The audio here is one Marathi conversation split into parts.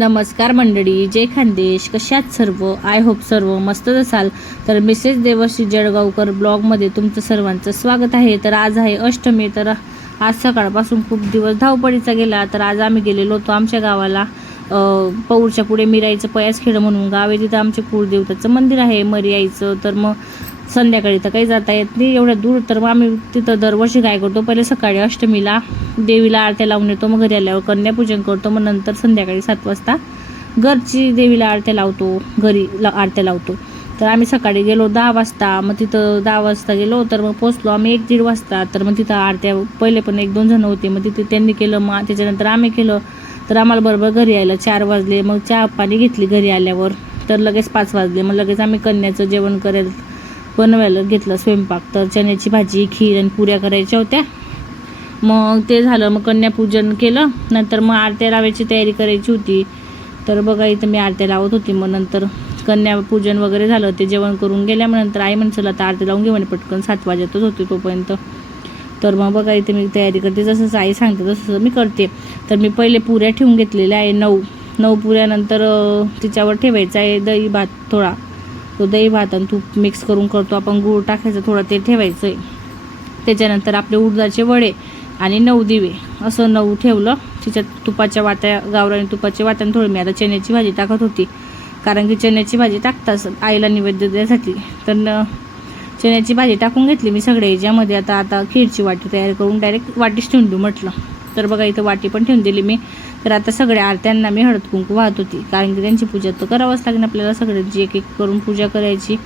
नमस्कार मंडळी जय खानदेश. कशात सर्व? आय होप सर्व मस्तच असाल. तर मिसेस देवर्षी जळगावकर ब्लॉगमध्ये तुमचं सर्वांचं स्वागत आहे. तर आज आहे अष्टमी. तर आज सकाळपासून खूप दिवस धावपळीचा गेला. तर आज आम्ही गेलेलो होतो आमच्या गावाला. पौरच्या पुढे मिराईचं पयासखेड म्हणून गाव आहे. तिथं आमच्या कुळदेवताचं मंदिर आहे मरियाईचं तर मग संध्याकाळी तर काही जाता येत नाही. एवढं दूर तर मग आम्ही तिथं दरवर्षी काय करतो पहिले सकाळी अष्टमीला देवीला आरत्या लावून येतो. मग घरी आल्यावर कन्यापूजन करतो. मग नंतर संध्याकाळी सात वाजता घरची देवीला आरत्या लावतो. घरी ला आरत्या लावतो. तर आम्ही सकाळी गेलो दहा वाजता. मग तिथं दहा वाजता गेलो तर मग पोचलो आम्ही एक दीड वाजता. तर मग तिथं आरत्या पहिले पण एक दोन जण होते. मग तिथे त्यांनी केलं मग त्याच्यानंतर आम्ही केलं. तर आम्हाला बरोबर घरी यायला चार वाजले. मग चहा पाणी घेतली घरी आल्यावर. तर लगेच पाच वाजले. मग लगेच आम्ही कन्याचं जेवण करेल. बनवायला घेतलं स्वयंपाक. तर चण्याची भाजी खीर आणि पुऱ्या करायच्या होत्या. मग ते झालं मग कन्यापूजन केलं. नंतर मग आरत्या लावायची तयारी करायची होती. तर बघा इथं मी आरत्या लावत होती. मग नंतर कन्यापूजन वगैरे झालं. ते जेवण करून गेल्या. मग नंतर आई म्हणलं आता आरती लावून घे म्हणे पटकन सात वाजतच होती तोपर्यंत. तर मग बघा इथे मी तयारी करते. जसं आई सांगते तसं मी करते. तर मी पहिले पुऱ्या ठेवून घेतलेल्या आहे. नऊ. नऊ पुऱ्यानंतर तिच्यावर ठेवायचं आहे. दही भात थोडा. तो दही भात आणि तूप मिक्स करून करतो. आपण गूळ टाकायचं थोडं ते ठेवायचं आहे त्याच्यानंतर आपले उडदाचे वडे आणि नऊ दिवे. असं नऊ ठेवलं. तिच्यात तुपाच्या वाट्या गावरानी तुपाच्या वाट्याने थोडी मी आता चण्याची भाजी टाकत होती. कारण की चण्याची भाजी टाकताच आईला निवेद्य द्यासाठी तर न चण्याची भाजी टाकून घेतली मी सगळे याच्यामध्ये. आता आता खीरची वाटी तयार करून डायरेक्ट वाटीच ठेवून देऊ म्हटलं. तर बघा इथं वाटी पण ठेवून दिली मी. तर आता सगळ्या आरत्यांना मी हळद कुंकू वाहत होती. कारण की त्यांची पूजा तर करावंच लागेल आपल्याला सगळ्यांची एक एक करून पूजा करायची.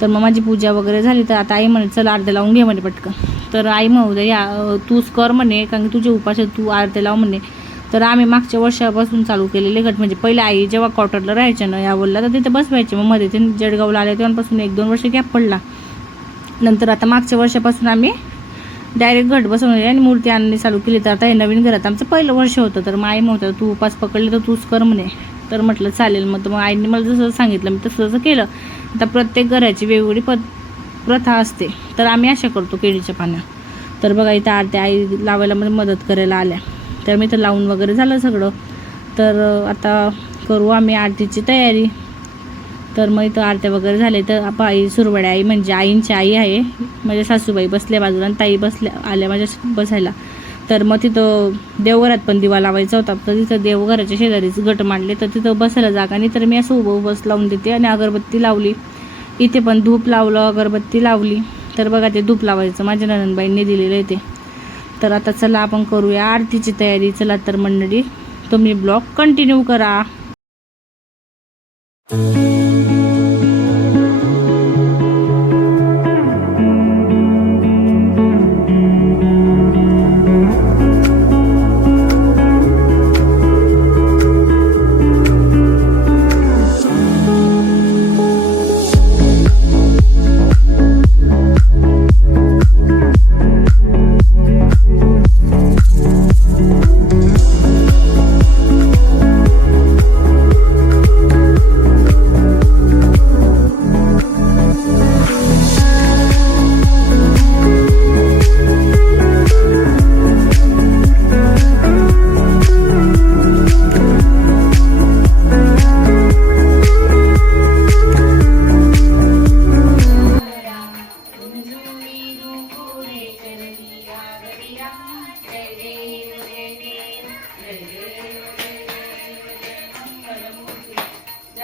तर मग माझी पूजा वगैरे झाली तर आता आई म्हणे चल आरत्या लावून घे म्हणे पटकन. तर आई म्हणू या तूच कर म्हणे कारण की तुझे उपास तू आरत्या लाव म्हणे. तर आम्ही मागच्या वर्षापासून चालू केलेले गट म्हणजे पहिले आई जेव्हा क्वार्टरला राहायच्या ना या तर तिथे बसवायचे. मग मध्ये ते जळगावला आले तेव्हापासून एक दोन वर्ष गॅप पडला. नंतर आता मागच्या वर्षापासून आम्ही डायरेक्ट घट बसवली आणि मूर्ती आणणे चालू केली. तर आता हे नवीन घरात आमचं पहिलं वर्ष होतं. तर मग आई म्हणतं तू उपास पकडले तर तूच कर म्हणे. तर म्हटलं चालेल. मग तर मग आईने मला जसं सांगितलं मी तसं तसं केलं. आता प्रत्येक घराची वेगवेगळी पद प्रथा असते. तर आम्ही अशा करतो केळीच्या पाण्या तर बघा इथं आरत्या आई लावायला मला मदत करायला आल्या. तर मी तर लावून वगैरे झालं सगळं. तर आता करू आम्ही आरतीची तयारी. तर मग इथं आरत्या वगैरे झाले तर आपा आई सुरवड्या आई म्हणजे आईंची आई आहे. माझ्या सासूबाई बसल्या बाजूला आणि ताई बसल्या आल्या माझ्या बसायला. तर मग तिथं देवघरात पण दिवा लावायचा होता. तर तिथं देवघराच्या शेजारीच गट मांडले. तर तिथं बसायला जागा नाही. तर मी असं उभं उभंच लावून देते आणि अगरबत्ती लावली. इथे पण धूप लावलं अगरबत्ती लावली. तर बघा ते धूप लावायचं. माझ्या नंदबाईंनी दिलेलं आहे ते. तर आता चला आपण करूया आरतीची तयारी. चला तर मंडळी तुम्ही ब्लॉग कंटिन्यू करा.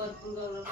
我知道了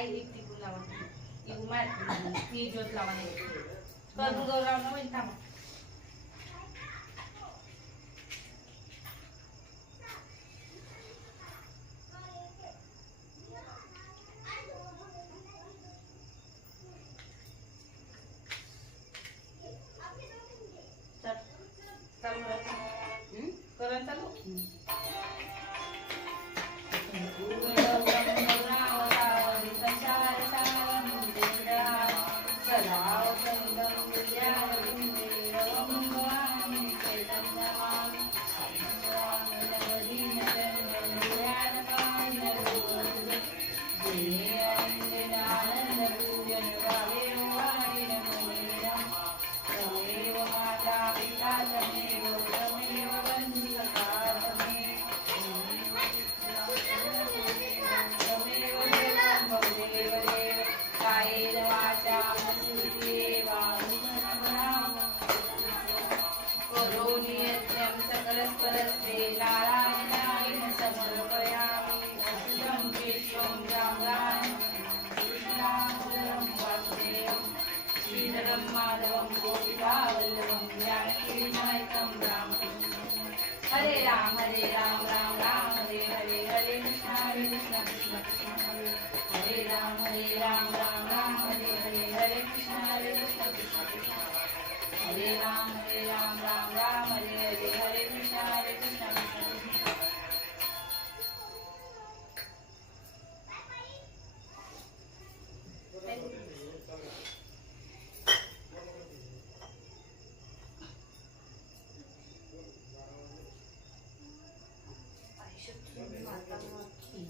आई एक ती गुलावा ती गुमार ती जोत लावा पण गौरव नवीन थांबा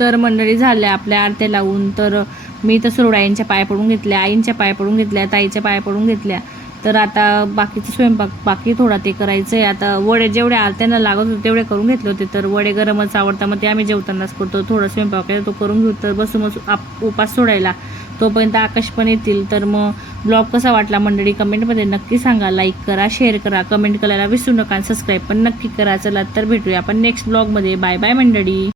तर मंडळी झाल्या आपल्या आरत्या लावून. तर मी तर सुरडाईंच्या पाय पडून घेतल्या आईंच्या पाय पडून घेतल्या ताईच्या पाय पडून घेतल्या. तर आता बाकीचं स्वयंपाक बाकी थोडा ते करायचं आहे आता वडे जेवढे आरत्यांना लागत होते तेवढे करून घेतले होते. तर वडे गरमच आवडता मग ते आम्ही जेवतानाच करतो. थोडा स्वयंपाक तो करून घेऊ. तर बसून मग उपास सोडायला. तोपर्यंत आकाश पण येतील. तर मग ब्लॉग कसा वाटला मंडळी? कमेंटमध्ये नक्की सांगा. लाईक करा शेअर करा. कमेंट करायला विसरू नका सबस्क्राईब पण नक्की करा. चला तर भेटूया आपण नेक्स्ट ब्लॉगमध्ये बाय बाय मंडळी.